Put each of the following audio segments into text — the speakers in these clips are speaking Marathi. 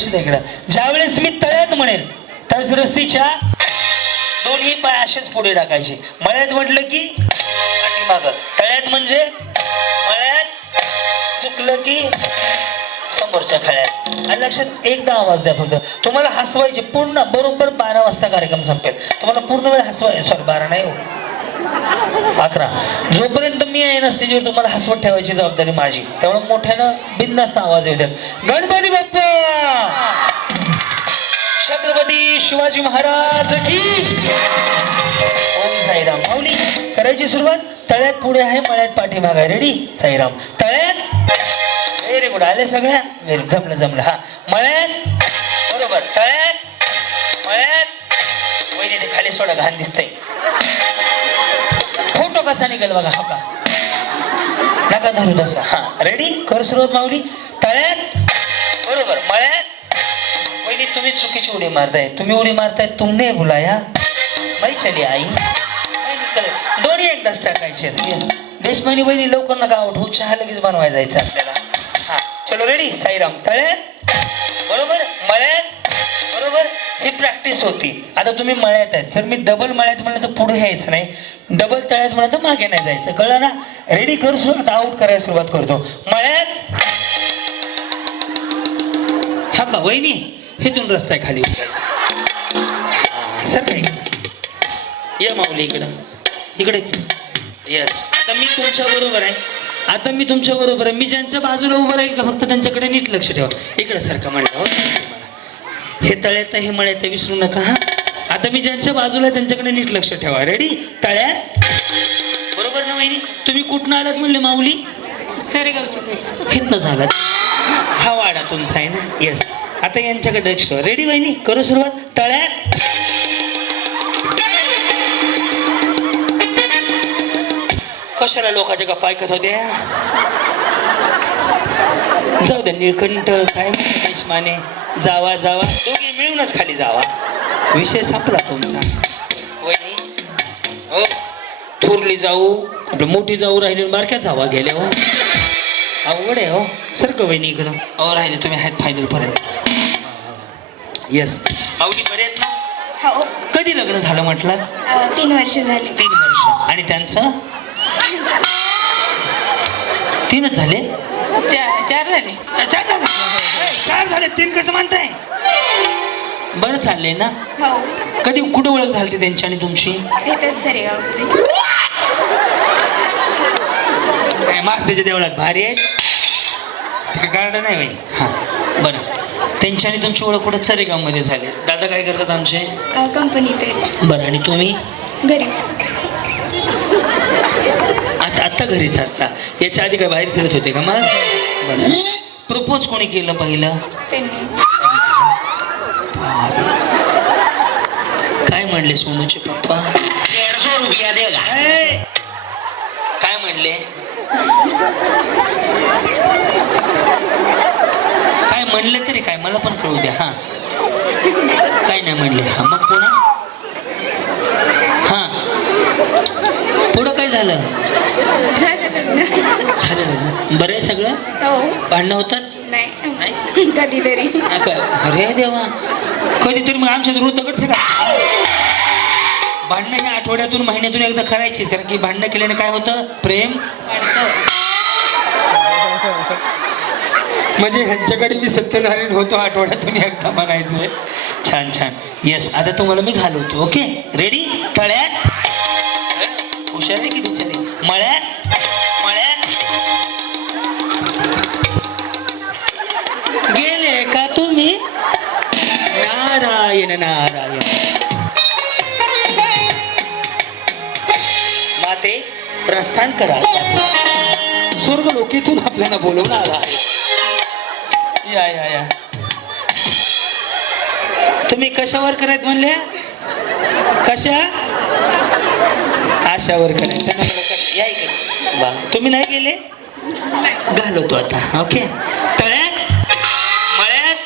लक्ष द्या इकडं. ज्यावेळेस मी तळ्यात म्हणेल त्यावेळेस रस्तीच्या दोन्ही पाय असेच पुढे टाकायचे. मळ्यात म्हटलं की पाठीमागं, तळ्यात म्हणजे मळ्यात, चुकलं की समोरच्या खळ्यात. आणि लक्षात एकदा आवाज द्या फक्त. तुम्हाला हसवायचे पूर्ण बरोबर 12 वाजता कार्यक्रम संपेल. तुम्हाला पूर्ण वेळ हसवाय, सॉरी 12 नाही हो, 11. जोपर्यंत मी आहे ना स्टेजवर तुम्हाला हसवत ठेवायची जबाबदारी माझी. त्यामुळे मोठ्यानं बिनधास्त आवाज येऊ द्या. गणपती बाप्पा, छत्रपती शिवाजी महाराज की. ओम साईराम. माऊली करायची सुरुवात. तळ्यात पुढे आहे, मळ्यात पाठीमाग आहे. रेडी? साईराम. तळ्यात, व्हेरी गुड, आले सगळ्या, व्हेरी, जमलं जमलं. हा, मळ्यात, बरोबर, तळ्यात, मळ्यात. वहिनी ते खाली सोडा, घाण दिसतंय. फोटो कसा निघेल बघा. हो का, नका धरू तसा. हा, रेडी? कर सुरुवात माऊली. तळ्यात, बरोबर, मळ्यात. वहिनी तुम्ही चुकीची उडी मारताय. तुम्ही उडी मारताय, तुमने बुलाया बाई चली आई. दोन्ही एकदाच टाकायचे. देशपांडे बहिणी लवकर नका उठवू, चहा लगेच बनवायला जायचं आपल्याला. हा, चलो रेडी? साईराम. तळ्यात, बरोबर, मळ्यात, बरोबर. ही प्रॅक्टिस होती. आता तुम्ही मळ्यात आहेत. जर मी डबल मळ्यात म्हणलं तर पुढे यायचं नाही, डबल तळ्यात म्हणलं तर मागे नाही जायचं. कळलं ना? रेडी? करू सुरुवात. आऊट करायला सुरुवात करतो. मळ्यात. हा का वहिनी, हेतून रस्ता आहे खाली सर. काय या माऊली इकडं, इकडे. येस, आता मी तुमच्या बरोबर आहे. आता मी तुमच्या बरोबर आहे. मी ज्यांच्या बाजूला उभं राहील का फक्त त्यांच्याकडे नीट लक्ष ठेवा. इकडे सारखं म्हणलं हो. हे तळ्यात हे मळ्यात विसरू नका. हा, आता मी ज्यांच्या बाजूला आहे त्यांच्याकडे नीट लक्ष ठेवा. रेडी? तळ्यात, बरोबर ना वहिनी? तुम्ही कुठनं आलात म्हणले माऊली? इथनं झालात. हा वाडा तुमचा आहे ना? येस. आता यांच्याकडे लक्ष ठेवा. रेडी वहिनी? करू सुरुवात. तळ्यात, कशाला लोकांच्या गप्पा ऐकत होत्या? जाऊ द्या. निळकंठ काय देशमाने, जावा जावा, दोघे मिळूनच खाली जावा. विषय संपला तुमचा. वहिनी हो, थोरली जाऊ, आपलं मोठी जाऊ राहिली, बारक्या जावा गेल्या हो. अवघड आहे हो. सारखं वहिनी इकडं. अहो राहिले तुम्ही आहेत फायनल पर्यंत. येस. माऊली बरे आहेत ना? हो. कधी लग्न झालं म्हटलं? 3 वर्ष झाले. 3 वर्ष. आणि त्यांचं? 3च झाले? 4 झाले. 4 झाले. 3 कसं म्हणताय? बरं चाललंय ना? हो. कधी कुठं ओळख झाली त्यांची आणि तुमची? इथंच सरेगाव. काय मारुतीच्या देवळात भारी आहेत? तिकडे गार्डन आहे बाई. हां, बरं. त्यांची आणि तुमची ओळख कुठं? सरेगावमध्ये झाली. दादा काय करतात आमचे? कंपनीत. बरं. आणि तुम्ही? घरी. आता घरीच असता. याच्या आधी काय बाहेर फिरत होते का मग? बरं. प्रपोज कोणी केलं पहिलं? काय म्हणले सोनूचे पप्पा? 150 रुपया दे. काय म्हणले? काय म्हणले तरी काय मला पण कळू द्या. हा, काय नाही म्हणले. हा, मग पुन्हा? हा, पुढं काय झालं? झालं लग्न. बरं आहे सगळं? हो. भांडणं होतात? नाही, कधीतरी. अरे देवा, कधीतरी. मग आमच्या रोज दगड फेका. भांडणं ह्या आठवड्यातून महिन्यातून एकदा करायचीच, कारण की भांडणं केल्याने काय होतं? प्रेम म्हणजे ह्यांच्याकडे मी सत्यनारायण होतो आठवड्यातून एकदा म्हणायचंय. छान छान. येस. आता तुम्हाला मी घालवतो. Okay, ready? तळ्यात, हुशार आहे की बिचारी. मळ्यात, मळ्यात. गेले का तुम्ही? नारायण नारायण. माते प्रस्थान करा. स्वर्ग लोकीतून आपल्याला बोलवणार आहे. या या या. तुम्ही कशावर करायत म्हणले? कशा? आशावर करायचं. त्यांना मला या इकडे. वा, तुम्ही नाही गेले? घालवतो आता. ओके. तळ्यात, मळ्यात.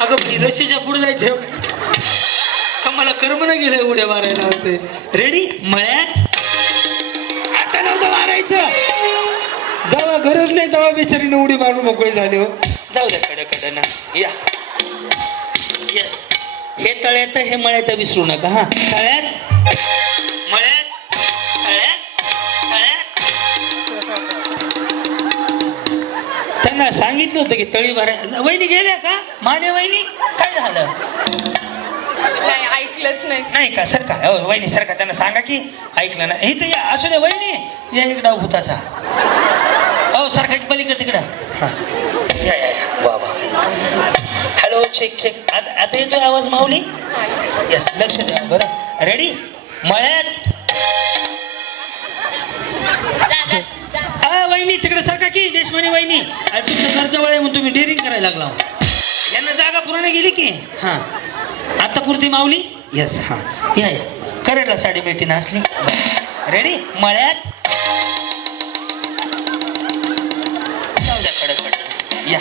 अगं रस्सीच्या पुढे जायचं का? मला कर्म न गेलं उड्या मारायला होते. रेडी? मळ्यात. आता नव्हतं मारायचं. जेव्हा गरज नाही तेव्हा बिचारीने उडी मारून मोकळी झाली हो. जाऊ द्या कडकडं ना या येस हे तळ्यात हे मळ्यात विसरू नका हा तळ्यात मळ्यात तळ्यात तळ्यात त्यांना सांगितलं होतं की तळी भरा वहिनी गेल्या का माने वहिनी काय झालं नाही ऐकलंच नाही. नाही का सर का हो वहिनी सर का त्यांना सांगा की ऐकलं ना इथं या असू दे वहिनी या इकडं भूताचा हो सारखा पलीकडे तिकडं हां या या या वा वा हॅलो चेक चेक आता येतोय आवाज माऊली येस लक्ष द्या बरं रेडी मळ्यात वहिनी तिकडे सारखा की देशमाने वहिनी अरे तुमचं घर जवळ आहे म्हणून तुम्ही डेअरिंग करायला लागला यांना जागा पूर्ण गेली की हां आता पुरती माऊली येस हां या या करेडला साडी मिळते ना असली रेडी मळ्यात जाऊ द्या कडक या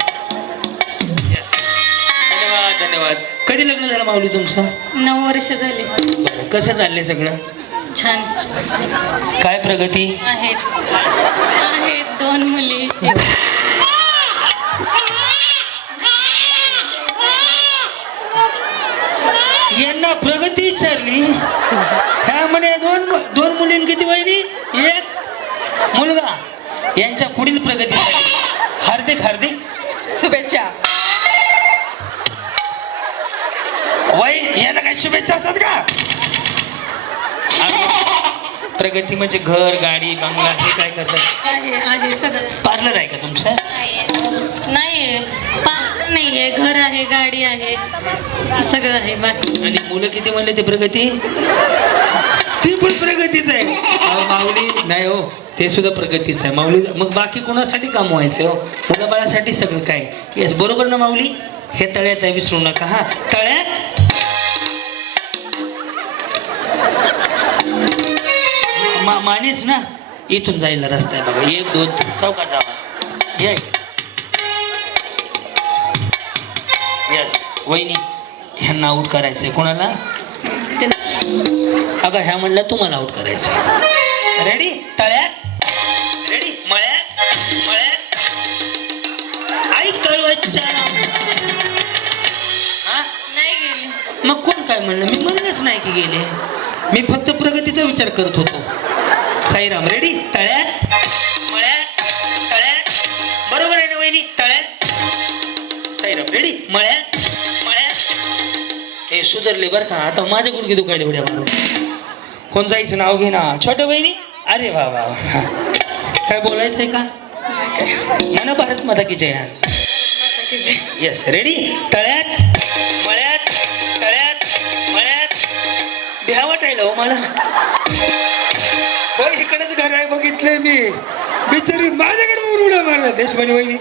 येस धन्यवाद धन्यवाद कधी लग्न झालं माऊली तुमचं 9 वर्ष झाले. बरं कसं चाललंय सगळं छान काय प्रगती आहेत 2 मुली. यांना प्रगती विचारली ह्या म्हणे दोन मुलीं किती वहिनी एक मुलगा यांच्या पुढील प्रगतीसाठी हार्दिक हार्दिक शुभेच्छा. यांना काही शुभेच्छा असतात का प्रगती म्हणजे घर गाडी बंगला हे काय करतात आहे सगळं. पार्लर आहे का तुमचं नाही नाहीये घर आहे गाडी आहे सगळं आहे बाकी. आणि मुलं किती म्हणले ते प्रगती ती पण प्रगतीच आहे अहो, माऊली नाही हो ते सुद्धा प्रगतीच आहे माऊली मग बाकी कोणासाठी कमवायचं हो मुलं बाळासाठी सगळं काय येस बरोबर ना माऊली हे तळ्यात आहे विसरू नका हा तळ्यात मानेच ना इथून जायला रस्ता आहे बघा 1 2 3 चौका जावा या येस वहिनी ह्यांना आऊट करायचंय कोणाला अगं ह्या म्हणलं तुम्हाला आऊट करायचंय रेडी तळ्यात रेडी मळ्यात मळ्यात ऐक तळवायच्या हा नाही गेली. मग कोण काय म्हणलं मी म्हणलंच नाही की गेले मी फक्त प्रगतीचा विचार करत होतो साईराम रेडी तळ्यात मळ्यात तळ्यात बरोबर आहे ना वहिनी तळ्यात साईराम रेडी मळ्यात मळ्यात हे सुधारले बरं का आता माझ्या गुडघे दुखायला उड्या मारून कोण जायचं नाव घे ना छोट्या बहिणी अरे वा वा वा. काय बोलायचंय का म्हणा भारत माता की जय येस रेडी तळ्यात मळ्यात तळ्यात मळ्यात भ्या वाटायला हो मला हो इकडेच घर आहे बघितलंय मी बिचारी माझ्याकडे उड्या मारला देशपांडे वहिनी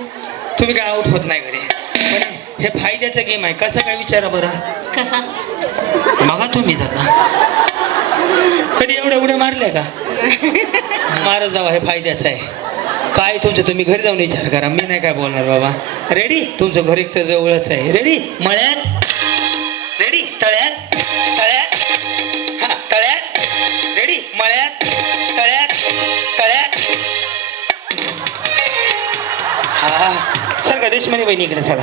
तुम्ही काय आउट होत नाही घरी पण हे फायद्याचा गेम आहे कसं काय विचारा बरं कसा बघा तुम्ही जाता कधी एवढ्या उड्या मारल्या का मारत जावा हे फायद्याचं आहे काय तुमचं तुम्ही घरी जाऊन विचार करा मी नाही काय बोलणार बाबा रेडी तुमचं घर एक तर जवळच आहे रेडी मळ्यात रेडी तळ्यात तळ्यात हा तळ्यात रेडी मळ्यात तळ्यात तळ्यात हा सर का देशमाने बहिणीकडे चला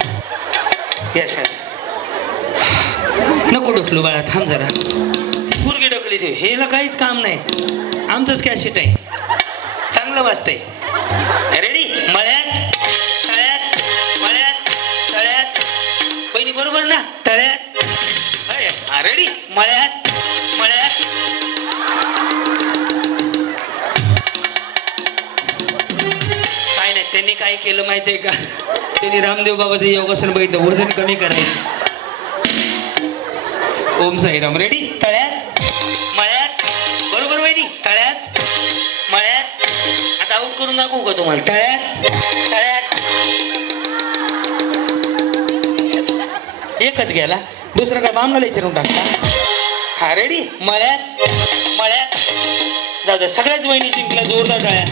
येस येस नको ढकलू बाळा थांब जरा पूर्वी ढकली तू हे ना काहीच काम नाही आमचंच कॅसेट आहे चांगलं वाजतंय रेडी मळ्यात तळ्यात मळ्यात तळ्यात बहिणी बरोबर ना तळ्यात हा रेडी मळ्यात मळ्यात काय नाही त्यांनी काय केलं माहितीये का त्यांनी रामदेव बाबाचं योगासन बघितलं वजन कमी करायचं ओम साईराम रेडी तळ्यात मळ्यात बरोबर वहिनी तळ्यात मळ्यात आता आऊट करून दाखवू का तुम्हाला तळ्यात तळ्यात एकच गेला दुसरा का बामणाला विचारून टाकता हा रेडी मळ्यात मळ्यात जाऊ द्या सगळ्याच वहिनी जिंकल्या जोरदार टाळ्या